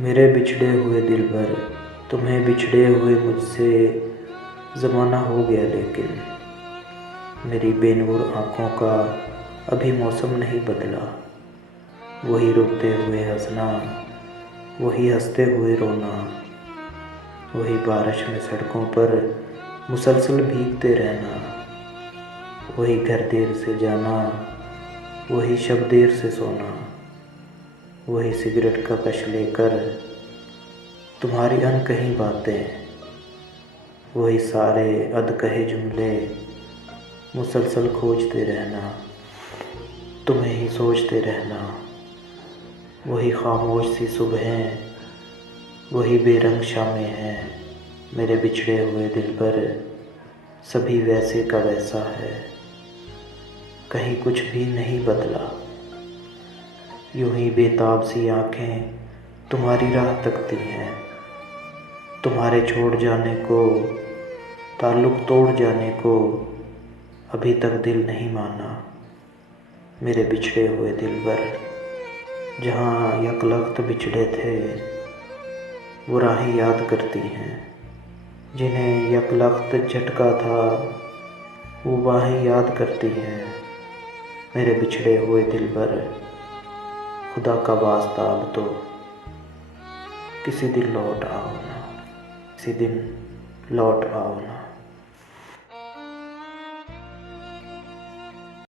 मेरे बिछड़े हुए दिल भर, तुम्हें बिछड़े हुए मुझसे ज़माना हो गया, लेकिन मेरी बेनूर आँखों का अभी मौसम नहीं बदला। वही रोते हुए हंसना, वही हंसते हुए रोना, वही बारिश में सड़कों पर मुसलसल भीगते रहना, वही घर देर से जाना, वही शब देर से सोना, वही सिगरेट का कश लेकर तुम्हारी अनकही बातें, वही सारे अधकहे जुमले मुसलसल खोजते रहना, तुम्हें ही सोचते रहना, वही खामोश सी सुबहें, वही बेरंग शामें हैं। मेरे बिछड़े हुए दिल पर सभी वैसे का वैसा है, कहीं कुछ भी नहीं बदला। यूं ही बेताब सी आँखें तुम्हारी राह तकती हैं, तुम्हारे छोड़ जाने को, ताल्लुक़ तोड़ जाने को अभी तक दिल नहीं माना। मेरे बिछड़े हुए दिल पर जहाँ यकलख्त बिछड़े थे, वो राहें याद करती हैं, जिन्हें यकलख्त झटका था वो बाहें याद करती हैं। मेरे बिछड़े हुए दिल पर खुदा का वास्ता अब तो किसी दिन लौट आओ ना, किसी दिन लौट आओ ना।